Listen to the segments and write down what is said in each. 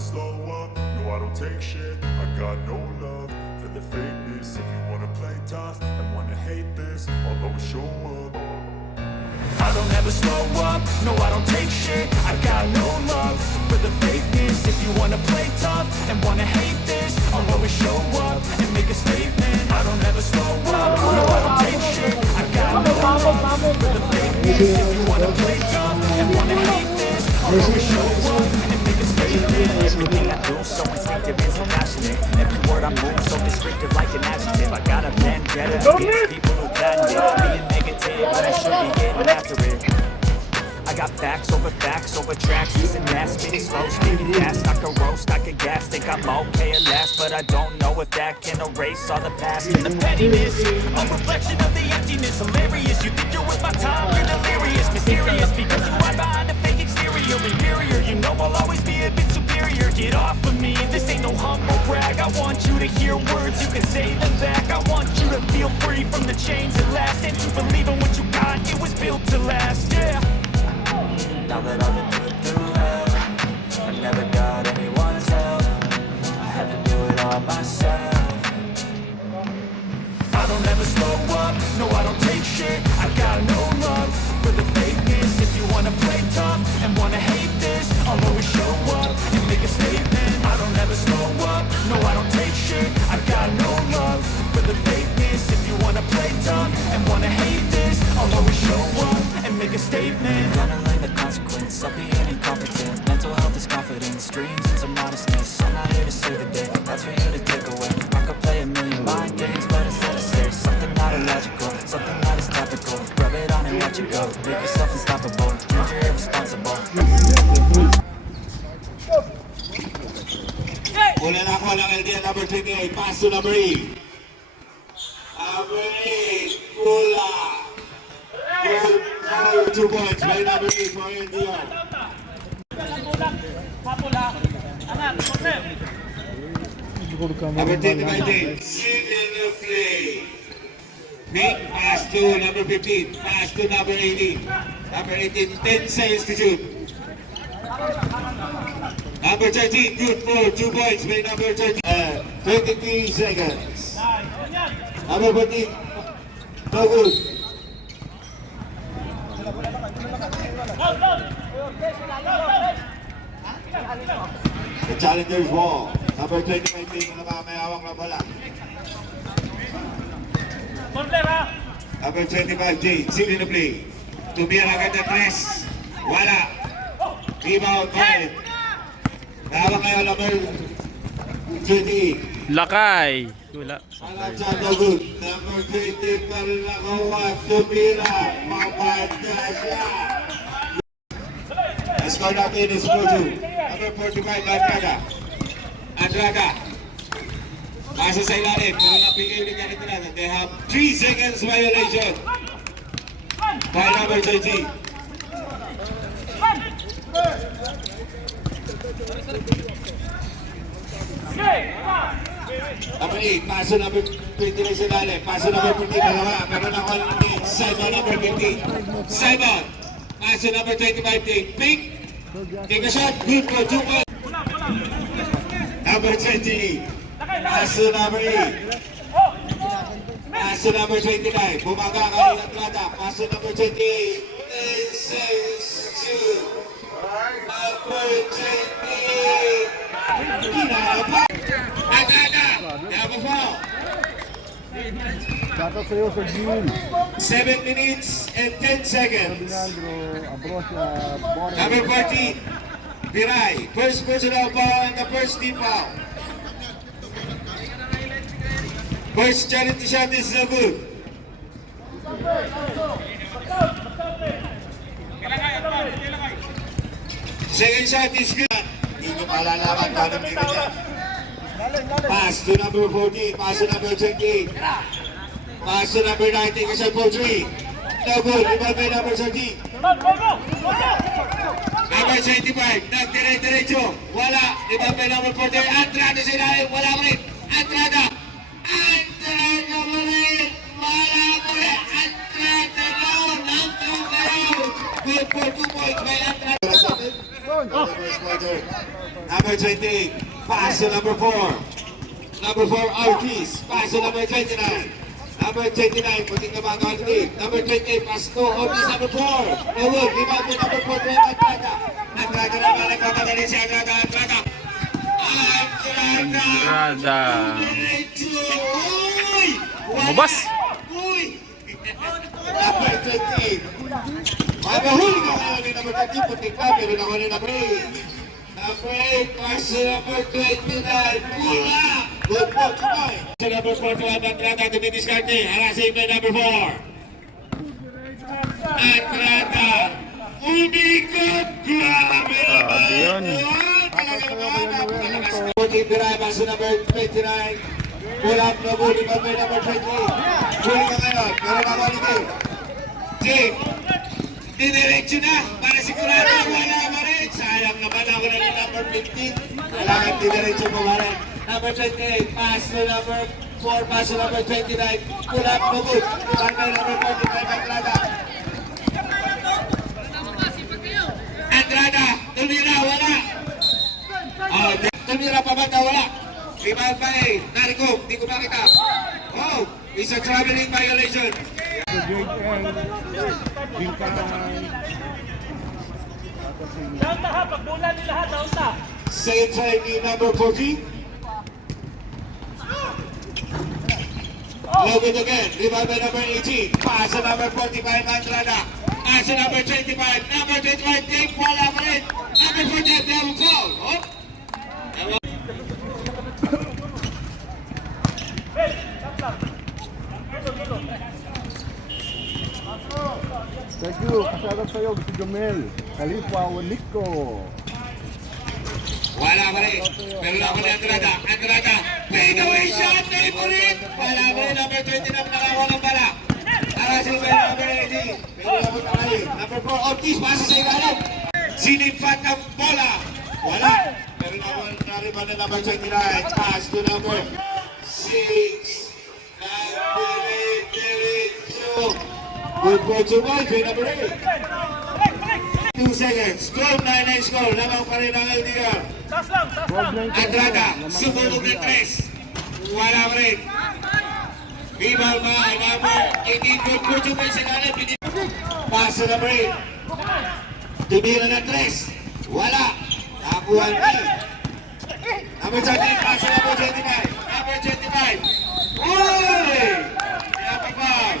slow up, no I don't take shit. I got no love for the fakeness. If you wanna play tough and wanna hate this, I'll always show up. I don't ever slow up, no I don't take shit. I got no love for the fakeness. If you wanna play tough and wanna hate this, I'll always show up and make a statement. I don't ever slow up, no I don't take shit. I got no love for the fakeness. If you wanna play tough and wanna hate this, I'll always show up and make a statement. Everything I do so instinctive and so passionate. Every word I move so descriptive like an adjective. I got a vendetta against people who patent it. Being negative when I should be getting after it. I got facts over tracks. Using that, spitting slow, speaking fast. I can roast, I can gas. Think I'm okay at last, but I don't know if that can erase all the past and the pettiness. A reflection of the emptiness. Hilarious, you think you're with my time, you're delirious. Mysterious, because you hide behind a fake exterior. Inferior, you know I'll always be a bit superior. Get off of me, this ain't no humble brag. I want you to hear words, you can say them back. I want you to feel free from the chains that last, and to believe in what you got, it was built to last, yeah. Now that I've been put through hell, I never got anyone's help. I had to do it all myself. I don't ever slow up, no I don't take shit. I got no love for the fakeness. If you wanna play tough and wanna hate this, I'll always show up and make a statement. I don't ever slow up, no I don't take shit. I got no love for the fakeness. If you wanna play tough and wanna hate this, I'll always show up and make a statement. Gonna learn the consequence of being incompetent. Mental health is confidence, dreams and some modestness. I'm not here to save the day, that's for you to take away. I could play a million mind games, but instead I say something not illogical, something that is topical. Rub it on and watch it go, make yourself unstoppable. Use your irresponsible. Una na ko lang LDN number 28, pass to number 8. Number 8, Kula. 2 points by number 8 for LDN. Number 25, Dave. Sit in the play. Make pass to number 15, pass to number 18. Number 18, 10 seconds to shoot. Number 13, good for 2 points by number 13. 23 seconds. Number 14, no good. The challenger's ball. Number 25, may hawak na bola. Number 25, Jay, still in the play. Tumira agad na press. Wala. Rebound by. Nahawak ngayon number 20. Lakay. Wala. No good. Number 20 pa rin nakawa. Tumira. Mapanda siya. The score natin is 4-2. Number 45, Andrada. Andrada. Pasa sa ilalim. Pero napigay ulit ganito na. They have 3 seconds violation. By number 30. Number 8, paso number 20 na sa ilalim. Paso number 15, dalawa. Meron ako lang ni Simon number 15. Simon. Paso number 25, take. Pick. Take a shot. Good for 2 points. Number 20. Paso number 8. Paso number 29. Bumaga kay Atlanta. Paso number 28. This is shoot. Number 28. Kinarapa. Atlanta. They have a foul. 7 minutes and 10 seconds. Number 14. Biray. First personal foul and the first team foul. First charity shot is no good. Second shot is good. Hindi nyo malalaman kung anong binigyan. Pass to number 14. Pass to number 28. Pass to number 19. Kasal for 3. No good. Rebound by number 30. Number 25. Nagdire-diretso. Wala. Rebound by number 40. Andrada sa ilalim. Wala mo rin. Andrada. Andrada mo rin. Wala mo rin. Andrada down. Good for 2 points by Andrada. Number 20, pass to number 4. Number 4, Ortiz. Pass to number 29. Number 29, puting na bago ang lead. Number 20, pass to Ortiz, number 4. Nahul, rebound to number 4, Andrada. Andrada naman, nagpapadali si Andrada. Andrada. Lumabas. Uy! Number 28. Mabahuli ka ngayon ni number 30, puting pa, pero nakuha ni number 8. Number 8, pass to number 29. Pula! Good ball, Chinoy. To number 41, Andrada, dumidiscarte. Harasing by number 4. Andrada. Umikot! Grabe naman! yun. Talaga naman, napakalakas. 14 Piray, pass to number 29. Pull up, nabuli pa by number 20. Huli ka ngayon, pero nakawalik eh. Jake, didiretso na para sigurado wala pa rin. Sayang naman ako na ng number 15. Kailangan didiretso mo pa rin. Number 28, pass to number 4, pass to number 29. Pull up, nabuli. Pull by number 45, Andrada. Andrada, tumira, wala. Oh, tumira pa ba na wala? Rebound pa eh. Nariko, hindi ko makita. Oh, it's a traveling violation. Second time ni number 14. Logan again. Rebound by number 18. Pass to number 45, Andrada. Pass to number 25. Number 25, Dave wala pa rin. Number 48, they have a call. Oh. Thank you. Kasagap sa'yo, si Jomel. Khalifa Waliko. Wala pa rin. Pero na pa rin Andrada. Andrada. Fade away shot. Favorite. Wala pa rin. Number 20 na nakakuha ng bala. Arasin ba yung number 80? Pero na po tayo. Number 4, Ortiz. Pasa sa ilalim. Sinimpat ng bola. Wala. Pero na rin ba na number 29? Pass to number 6. Number 8. Diretso. Good for Jumay. Number 8. 2 seconds. 12-9 score. Lamang pa rin ang LDR. Andrada, sumulog ng 3. Wala pa rin. Rebound ba? Number 18. Good for Jumay. Sinalim. Pass to number 8. Tumira ng 3. Wala. Nakuha ang 3. Number 13. Pass to number 25. Number 25. Uy! Napapag.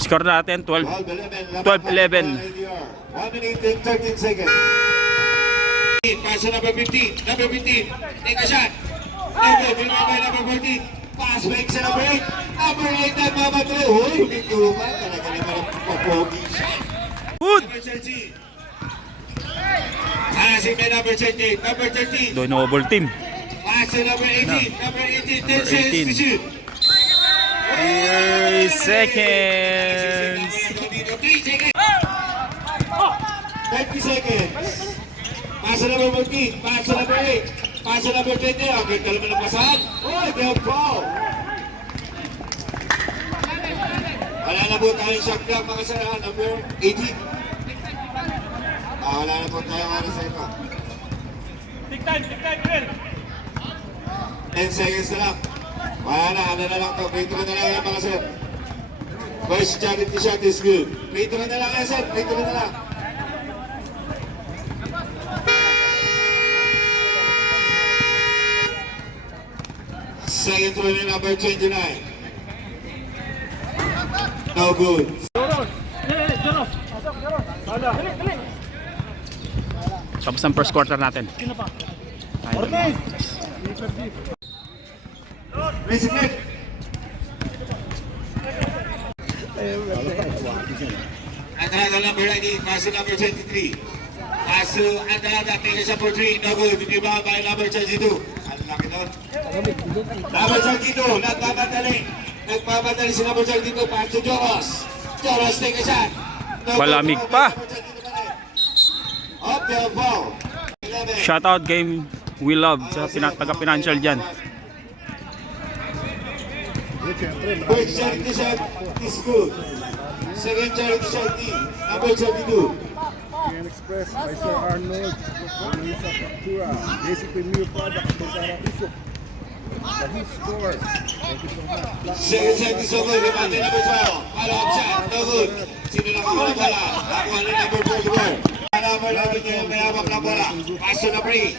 Score natin 12-11. 1 minute and 13 seconds. Pass to number 15. Number 15. Take a shot. Number 15 by number 14. Pass back sa number 8. Number 8 na mamatay. Uy, hindi ko ba? Talaga naman ang papogi siya. Good! Number 13. Passing by number 13. Number 13. Doon double team. Pass to number 18. Number 18. 10 seconds to shoot. 3 seconds. 3 seconds. 30 seconds. Pass to number 14. Pass to number 8. Pass to number 20. Okay, kalma ng pasahan. Oh, they have foul. Wala na po tayong shot clock mga sir. Number 18. Wala na po tayong ano sa ito. Big time, Will. 10 seconds na lang. Wala na, ano na lang to. Free throw na lang yan mga sir. First charity shot is good. Free throw na lang yan sir. Free throw na lang. Second throw na number 29. No good. Tapos ang first quarter natin. Resignet. Andrada number 19, pass to number 23. Pass to Andrada, take a shot for 3, no good. Rebound by number 22. Ang laki nun. Number 22, nagpapadali. Nagpapadali si number 22, pass to Joros. Joros, take a shot. No good. Malamig pa. Up the ball. 11. Shoutout game We Love sa taga-financial dyan. siyempre, First charity shot is good. Second charity shot ni number 32. PN Express, by Sir Arnold, Luisa Factura, Basic Premier Products, Besara Isok, the Heat Store. Thank you so much. Second shot is so good. Rebound ni number 12. Follow-up shot. No good. Sino nakakuha ng bola? Nakuha ni number 44. Number 11 yung may hawak ng bola. Paso number 8.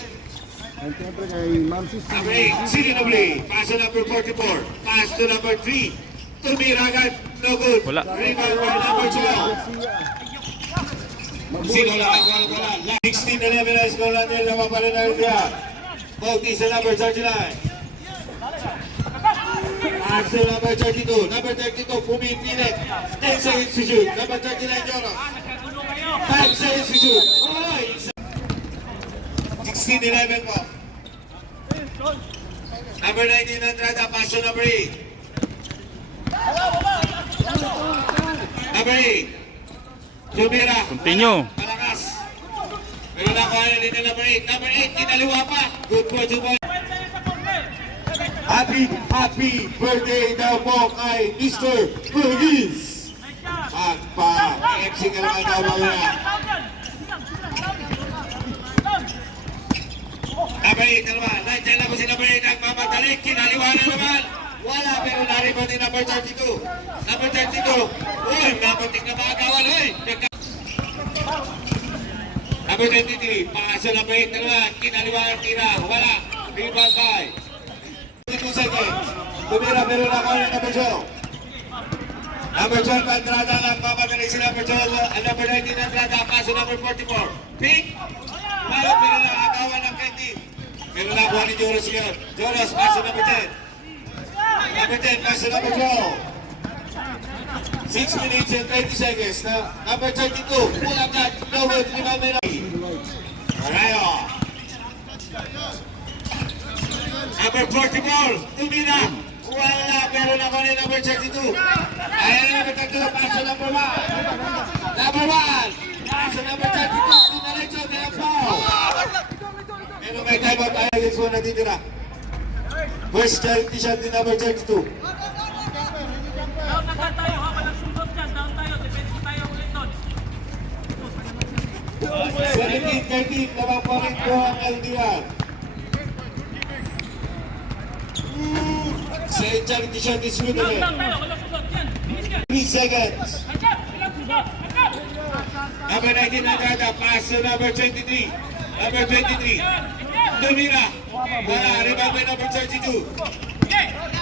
And siyempre kay Ma'am Sisi. Number 8. Sino number 8? Paso number 44. Pass to number 3. Tumira agad. No good. Wala. Rebound by number 12. Sino nakakuha ng bola? 16-11 na score natin. Naman pa rin ang kaya. Bogey sa number 39. Pass to number 32. Number 32, pumipilit. 10 seconds to shoot. Number 39, Jonas. 5 seconds to shoot. Alright. 16-11 po. Number 19, Andrada. Pass to number 8. Number 8. Tumira. Continue. Malakas. Pero nakuha na din number 8. Number 8, kinaliwa pa. Good for 2 points. Happy birthday daw po kay Mr. Burgis. At pa-MC ka naman daw mamaya. Number 8 na naman. Nandiyan na po si number 8 ang mamadalik. Kinaliwa na naman. Wala pero naribang ni number 32. Number 32. Uy, mabuting na makagawan. Uy, number 23. Paso number 8 na naman. Kinaliwa ang tira. Wala. Rebound by 2 seconds. Tumira pero nakuha ni number 12. Number 12 Andrada lang mamadali si number 12. Ang number 19 Andrada. Paso number 44. Pink. Wala pero nakagawan ng Candy. Pero nakuha ni Jonas yun. Jonas, paso number 10. Number 10, paso number 12. 6 minutes and 20 seconds. Number 32. Pull up that. No good. Rebound by Rayo. Number 44, Tumina. Wala, pero naman ni number 32. Ayan na number 32, paso number 1. Number 1, paso number 32. Tunarecho, may foul. Pero may time out tayo. This one natitira. First charity shot ni number 32. Down na tayo ha, walang sundot dyan. Down tayo, defense tayo ulit doon. 17-13, naman pa rin po ang LDR. Second charity shot is good again. Down tayo, walang sundot yan. 3 seconds. Agad, walang sundot, agad. Number 19 Andrada, pass to number 23. Number 23, Tumira. Wala, rebound by number 32.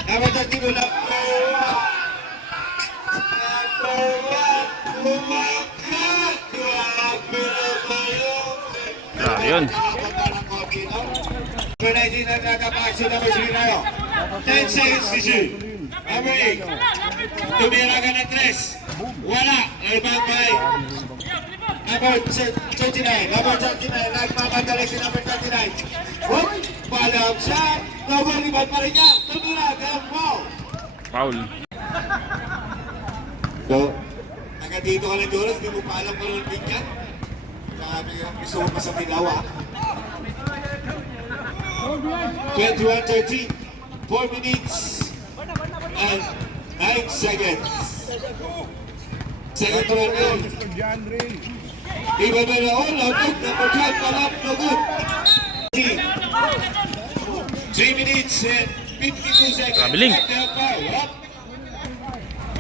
Number 32, number 1. Umakat! Grabe na kayo! Yun. Number 19 Andrada, pass to number 3 tayo. 10 seconds to shoot. Number 8, Tumira ka na 3. Wala, rebound by number 39, nagmamadali si number 39. Whoop! Follow-up shot! Nabaliban pa rin niya! Tumira, down foul! Foul. So, agad dito ka na Jonas, di mo pa alam kung anong bigyan. Sabi nga, gusto mo pa sa Minawa. 21-13, 4 minutes and 9 seconds. Second round in. Mr. John Ray. Iba na na all, no good. Number 12, palap, no good. 3 minutes and 52 seconds. Kabiling.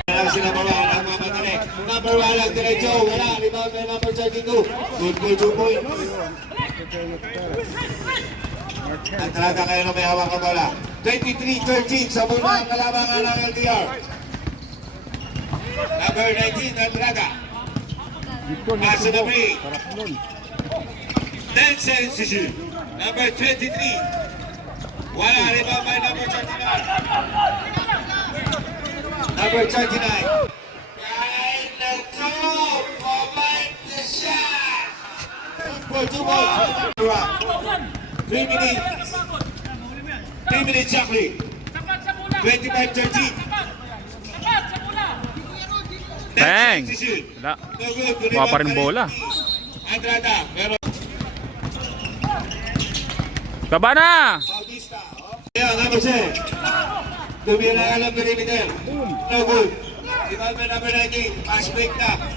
Wala si number 1, ang mamadali. Number 1 lang diretso, wala. Rebound by number 32. Good goal, 2 points. At talaga kayo na may hawak ang bola. 23-13 sa muna ang kalabangan ng LDR. Number 19, Andrada. Pass to number 8. Sarap nun. 10 seconds to shoot. Number 23. Wala, rebound by number 39. Number 39. Behind the top, provide the shot. For 2 points. 3 minutes. 3 minutes, Jackley. 25-13. Bang! Wala. Kuha pa rin bola. Andrada, pero Baba na! Bautista. Yeah, number 10. Tumira ka lang perimeter. No good. Rebound by number 19. Pass break na.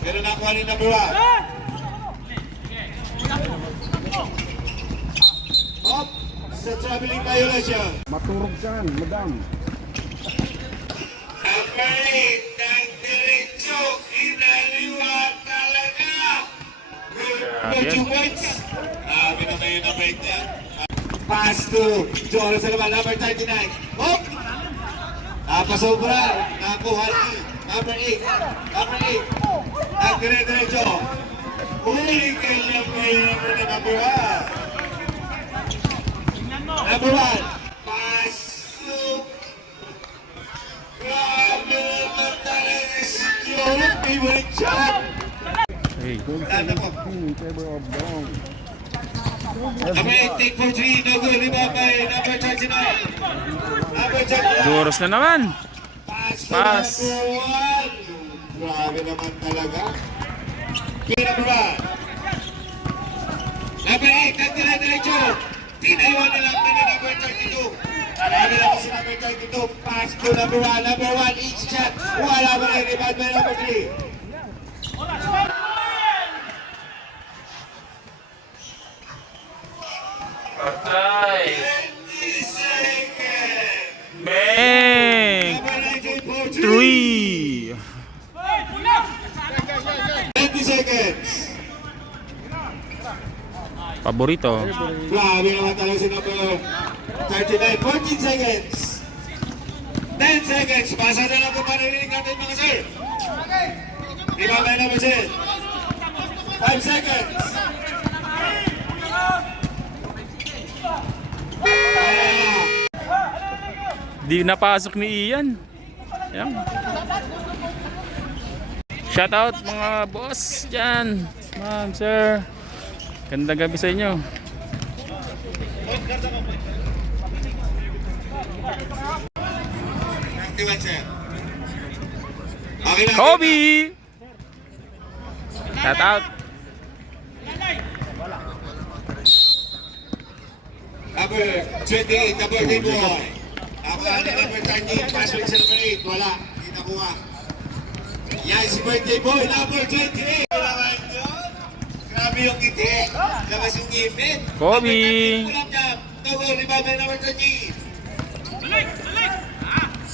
Pero nakuha ni number 1. Up sa traveling violation. Maturog dyan, madam. Number 8, ng diretso, inaliwa talaga. Good 2 points. Grabe naman yung number 8 niya. Pass to Joel sa naman, number 39. Hop! Napasobra. Nakuha ni number 8. Number 8. Ang dire-diretso. Uli kanya pa yung number 1. Number 1. Pass to... Grabe naman talaga si Joel. Favorite shot. Hey. In favor of Dong. Number 8, take for 3. No good. Rebound by number 39. Number 39. Duros na naman. Pass. Number 1. Grabe naman talaga. Okay, number 1. Number 8, ang dire-diretso. Tinaiwan na lang ni number 32. Grabe naman si number 32. Pass to number 1. Number 1, each shot. Wala ba na yung rebound by number 3. Patay. Bang! Number 19 for 3. 3. 20 seconds. Paborito. Grabe naman talaga si number 39. 14 seconds. 10 seconds. Pasa na lang kung marinig natin mga sir. Iba ba number 10? 5 seconds. Di napasok ni Ian. Yan. Shout out mga boss dyan. Ma'am, sir. Gandang gabi sa inyo. Okay na. Kobe! Shout out. Number 28, the birthday boy. Nakuha na number 13, pass rin sa number 8. Wala, hindi nakuha. Yan si birthday boy, number 28. Wala man yun. Grabe yung ngiti. Labas yung ngipin. Kobe. Number 13, pull up jump. No goal, rebound by number 13.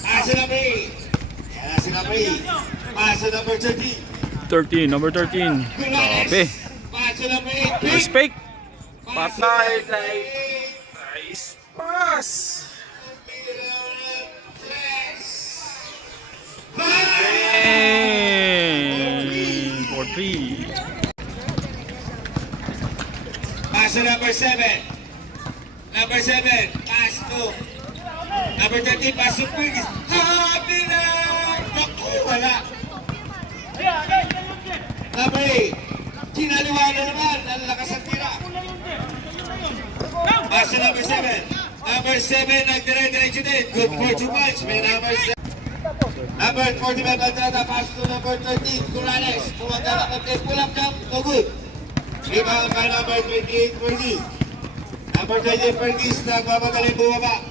Pass sa number 8. Yan si number 8. Pass sa number 13. 13, number 13. Grabe. Pass sa number 8. Respect. Patay. Nice pass. Bang! For 3. Pass to number 7. Number 7, pass to number 13, pass to Fergus. Happy na! Naku, wala. Number 8, kinaliwala naman. Ang lakas ang tira. Pass to number 7. Number 7, nagdire-diretso din. Good for 2 points. May number 7. Number 45, Andrada, pass to number 13, Corrales. Pumagala ka play, pull up jump, no good. Rebound by number 28, Fergus. Number 28, Fergus, nagmamagaling bumaba.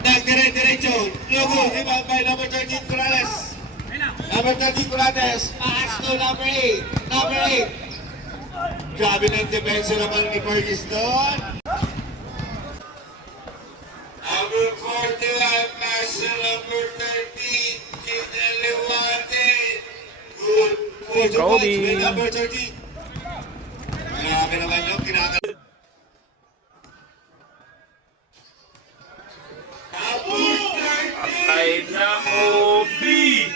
Nagdire-diretso, no good. Rebound by number 13, Corrales. Number 13, Corrales, pass to number 8. Number 8. Grabe ng depensa naman ni Fergus doon. Number 41, pass to number 13, kinaliwatin. Good for 2 Kobe. points with number 13. Grabe naman yung kinakal. Ay na Kobe.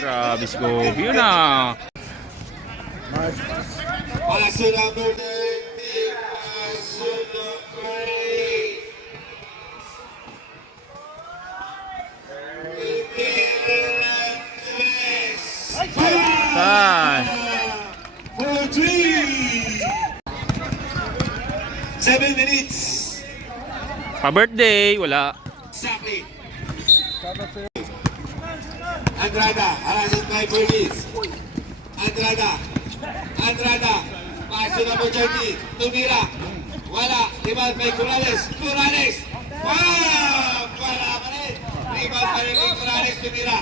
Grabe si Kobe yun ah. Nice pass. Pass to number 13, pass to number 8. Ay. 7 minutes. Pa-birthday, wala. Exactly. Shout out sa'yo. Andrada, harassed by police. Andrada. Pass to number 30. Tumira. Wala. Rebound by Corrales. Wow! Wala pa rin. Rebound pa rin. Corrales tumira.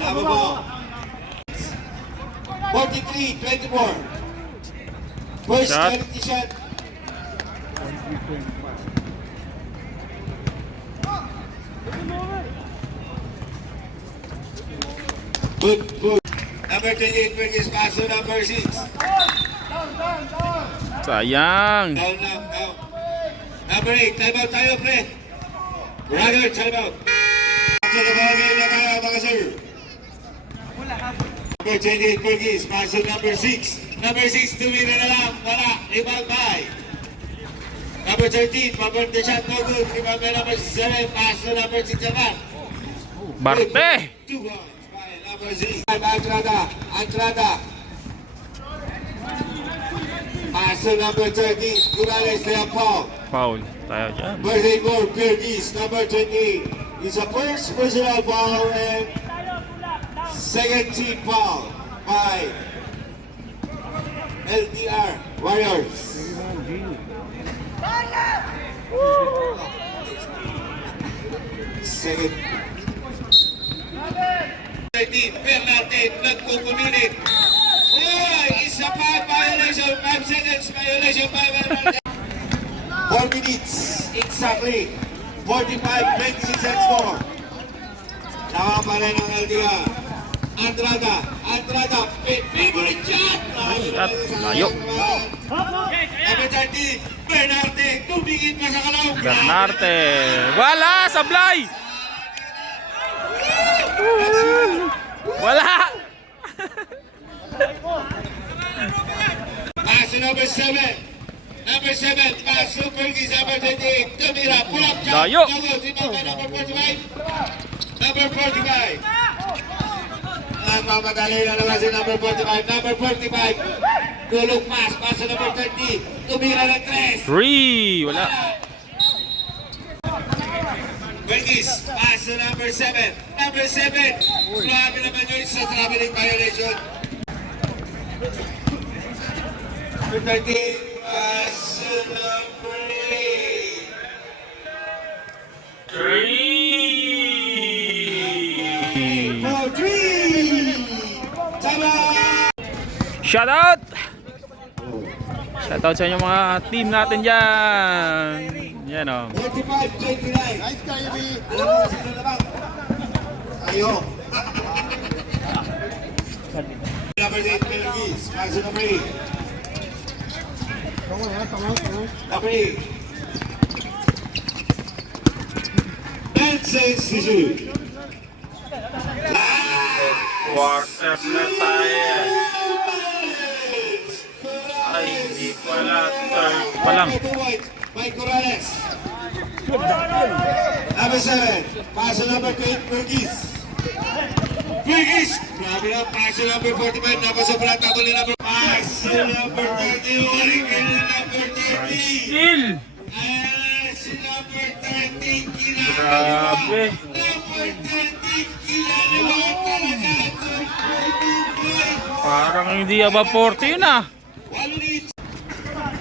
Tama po. 43-24. First Shot. quality shot. Good. Number 28, Burgess, paso number 6. Sayang. Down lang, down. Number 8, time out tayo, pre. Brother, time out. To the ball game na tayo, mga sir. Number 28, Burgess, paso number 6. Number 6, tumira na lang, wala. Rebound by. Number 13, pabor the shot, no good. Rebound by number 7, paso number 6 naman. Barte. 2 points by number 6. Andrada. Paso number 13, Corrales de Paul. Foul tayo dyan. Birthday boy, Burgess, number 20. It's a first personal foul and second team foul by LDR Warriors. Second. 13, Bernarte, nagkukuminit. Uy, isa pa violation, 5 seconds violation by Bernarte. 4 minutes, exactly. 45-26 and score. Lawa pa rin ang LDR. Andrada, favorite shot! Shot, layo. Number 13, Bernarte, tumingin pa sa kalaw. Bernarte. Wala! Sablay! Wala! Pass number 7. Number 7, pass to Burgess, number 28. Tumira, pull up shot. Layo. No good. Rebound by number 45. Number 45. Mamadali na naman si number 45. Number 45. Tulog pass, pass to number 30. Tumira ng 3. 3. Wala. Burgess, pass to number 7. Number 7. Grabe naman yun sa traveling violation. Number 30. Pass to number 8. 3. 4-3. Tama! Shoutout! Shoutout sa inyo mga team natin dyan. Yan o. 45-29. Nice guy, Yabi. Alam mo, sino na bang? Ayo. Number 8, Burgess. Pass to number 8. Number 8. Nonsense to shoot. Quarter na tayo. Ay, hindi pala. Third pa lang. Mike Corrales. Number 7. Pass to number 8, Burgess. Burgess! Grabe na, pass to number 45. Napasobra tapos ni number. Pass to number 30. Waring ka na number 30. Still. Si number 30. Grabe. Number 30. Kinalawa talaga. Parang hindi aba 40 yun ah.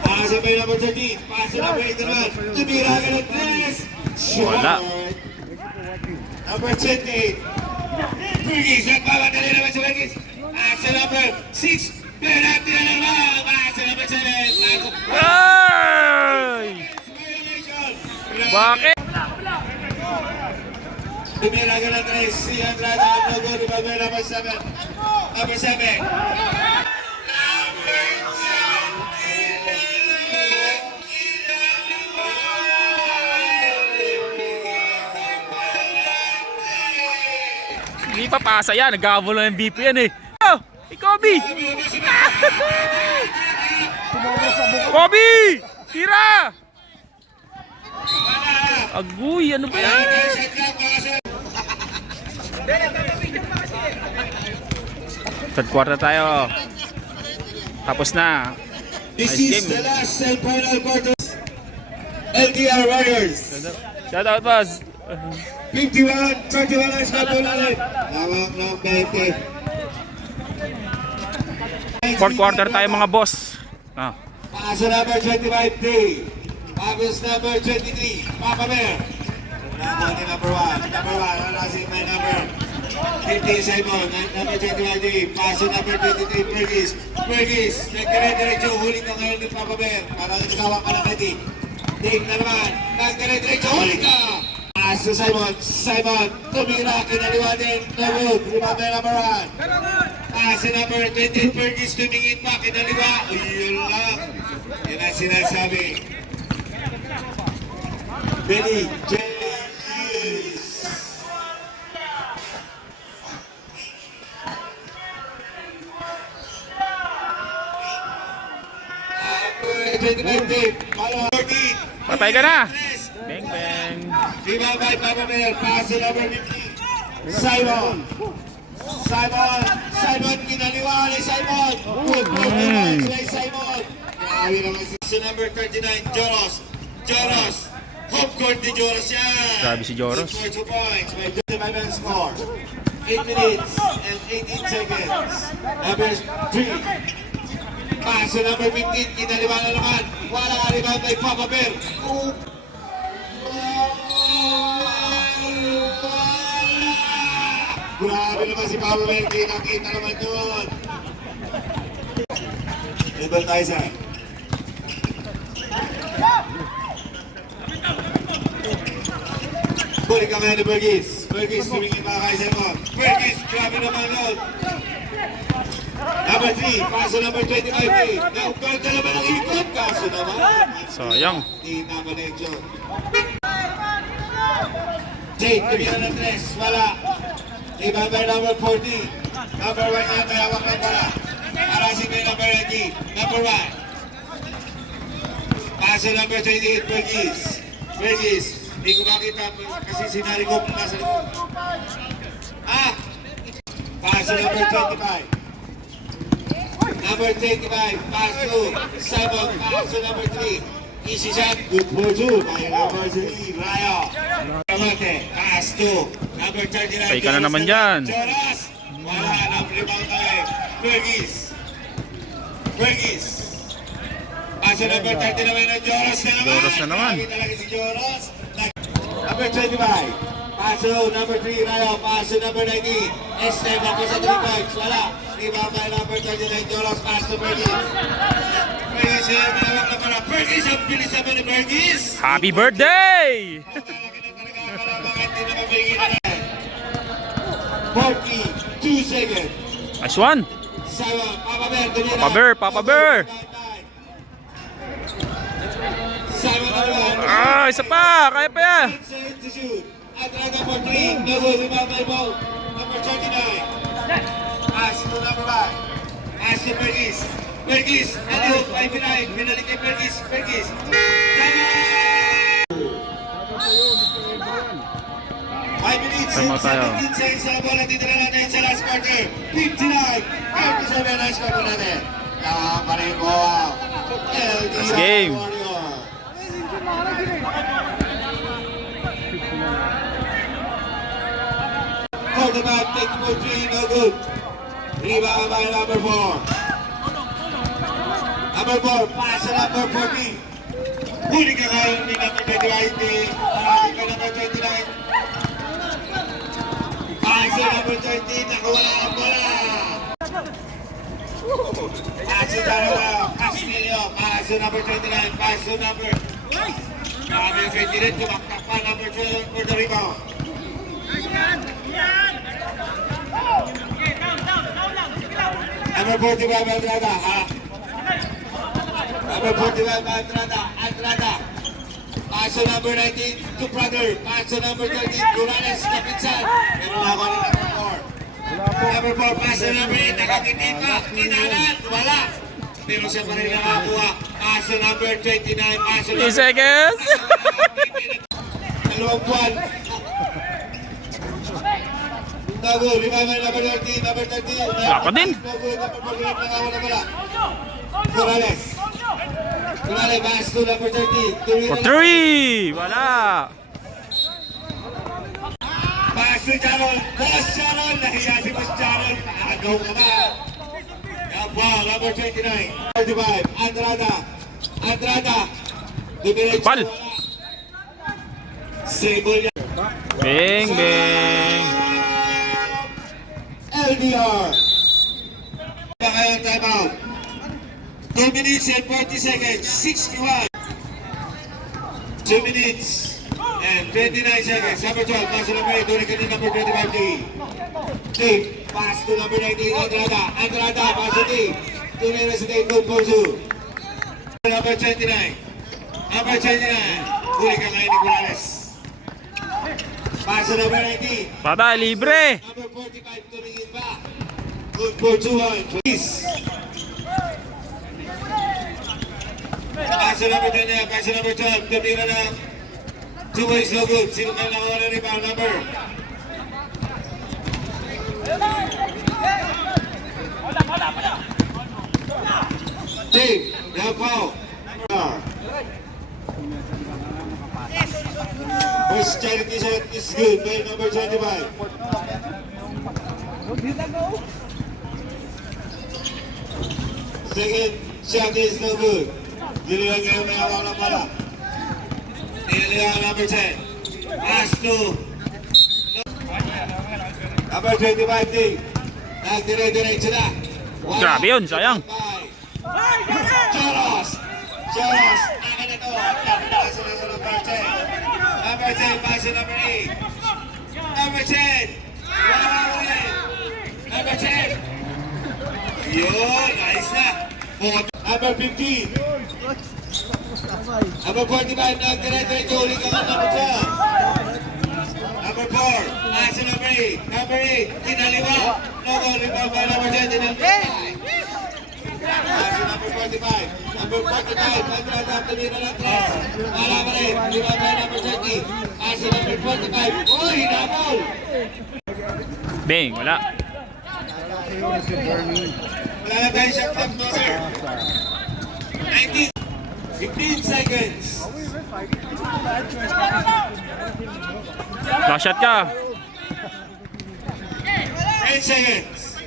Pass by number 13. Pass to number 8 naman. Tumira ka ng 3. Wala. Number 28. Burgess, nagpapadali naman si Burgess. Pass to number 6. Penalty na naman. Pass to number 7. Ay! Bakit? Tumira ka ng 3. Si Andrada. No good. Number 7. Number 7. Hindi pa pasa yan. Nagkabol ng MVP yan eh. Oh! Kobe! Kobe! Tira! Aguy! Ano ba yan? Third quarter tayo. Tapos na. This Nice is game. the last and final quarter. LDR Warriors. Shout out, Buzz. 51-31 ang snapple ulit. Tawag ng 20. Fourth quarter tayo mga boss. Ah. Pass number 25D. Abis number 23, Papa Bear. Number 1. Number 1, wala si may number 50, Simon. Number 21, paso number 23, Fergis. Fergis, nagkare-diretso, huli ka ngayon ni Papa Bear. Parang nagawa ka na kay Dave na naman, nagkare-diretso, huli ka! Paso Simon, Simon, tumira, kinaliwa din, no good. Remember number 1. Paso number 28, Fergis, tumingin pa, kinaliwa. Uy, yun lang. Yan ang sinasabi. Benny, Patay ka na. Bang bang. Ribabay, Papa Bear, paso number 50. Simon. Simon. Simon, kinaliwa ni Simon. Good performance by Simon. Grabe naman si paso number 39, Joros. Joros. Home court ni Joros yan. Grabe si Joros. Good for 2 points. May 25 score. 8 minutes and 18 seconds. Number 3. Paso number 15, kinaliwa na naman. Wala ka rebound by Papa Bear. Grabe naman si Papa Bear, kita naman doon. Level tayo sa. Buli ka ngayon ni Fergis. Fergis, tumingin pa kay Simon. Fergis, grabe naman doon. Number 3, paso number 25. Naukal ka naman ang ikot. Kaso naman. Sayang. Di na connection. Jade, tumingin ng 3. Wala. Ibabay number 40. Number 1 yan, may hawak ng pala. Arasin may number 80. Number 1. Paso number 28, Fergis. Fergis, hindi ko makita kasi sinari ko kung nasa likod. Paso number 25. Number 25, paso. Simon, paso number 3. Easy shot, good for 2. By number 3, Rayo. Ramate, pass 2. Number 39, Patay ka na naman dyan. Jonas. Wala nang rebound tayo. Fergis. Fergis. Paso number 30 naman ng Jonas na naman. Jonas na naman. Grabe talaga si Jonas. Number 25. Paso number 3, Rayo. Paso number 19. Esteve ako sa 3 points. Wala. Rebound by number 39, Jonas. Pass to Fergis. Fergis, pinawak na pala. Fergis, ang bilis naman ni Fergis. Happy birthday! 42 seconds. Nice one. Simon, Papa Bear, tumira. Papa Bear, Papa Bear. Simon naman. Isa pa. Kaya pa yan. Atraga for 3. No good. Rebound by Bo. Number 39. Pass to number 1. Pass to Fergis. Fergis. Ano? Ay, pinalik kay Fergis. Fergis. Tama! 5 minutes Tama and tayo. 17 seconds sa bola. Titira natin sa last quarter. 59. 37 last quarter natin. Kaya pa rin po. Last game. For the back, take for 3, no good. Rebound by number 4. Number 4, pass to number 14. Huli ka ngayon ni number 29. Marami ka number 29. Pass to number 13, nakawala ang bola. Pass to number Castillo. Pass to number 29. Pass to number. Number 29, tumaktak pa number 12 for the rebound. Number 45, Andrada. Number 45, Andrada. Andrada. Paso number 19 to brother. Paso number 13, Durales, kapitsan. Pero nako na number 4. Number 4, paso number 8, nakakitin pa. Kinanan, wala. Pero siya pa rin nakakuha. Paso number 29, paso 3 number... seconds. Dalawang buwan. Tago, rebound number 13, number 13. Ako din. Tago, number 14, nangawa na pala. Morales. Morales, pass to number 13. For 3. Wala. Pass to Jaron. Boss Jaron. Nahiya si Boss Jaron. Nakagaw ka ba? Ball, number 29. 35, Andrada. Andrada. Dumiretso Pal. wala. Sable yan. Bing, bing. LDR. Baka yung timeout. 2 minutes and 40 seconds. 61. 2 minutes and 29 seconds. Number 12, pass to number 8. Tuloy ka din number 25, D. Dave, pass to number 19, Andrada. Andrada, pass to D. Tuloy na si Dave, move for 2. Number 29. Number 29. Huli ka ngayon ni Morales. Pass to number 19. Patay, libre. Number 45, tumingin ba? Good for 2-1. Please. Pass to number 10, pass to number 12. Tumira na. 2 ways no good. Sino kayo nakawa na rebound number? Dave, now foul. First charity shot is good by number 25. Second shot is no good. Dilihan ngayon may awang na pala. Dilihan number 10. Pass to number 25 D. Nagdire-diretso na. Grabe yun, sayang. Choros! Choros! Akin na to. Pass na sa number 10. Number 10, pass to number 8. Number 10. Wala ulit. Number 10. Yun, nice na. Number 15. Number 45, nagdire-diretso ulit ka ng number 12. Number 4, pass to number 8. Number 8, kinaliwa. No goal, rebound by number 10. Pass to number 45. Number 45, nagdire-diretso tumira ng 3. Wala pa rin. Rebound by number 30. Pass to number 45. Uy, hinabol! Bing, wala. Wala na tayo shot clock, no sir. 19, 15 seconds. Last shot ka. 10 seconds.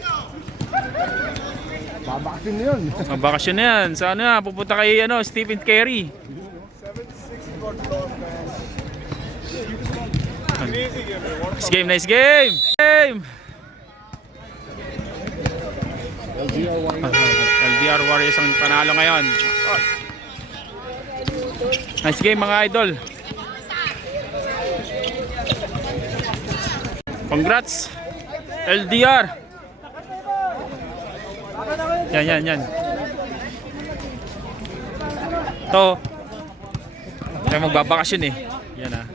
Babaksin na yun. Mabakasyon na yan. Sa ano na, pupunta kay Stephen Curry. Nice game, nice game! Game! LDR Warriors ang panalo ngayon. Nice game mga idol. Congrats LDR. Yan. To. Tayo magbabakasyon eh. Yan ah.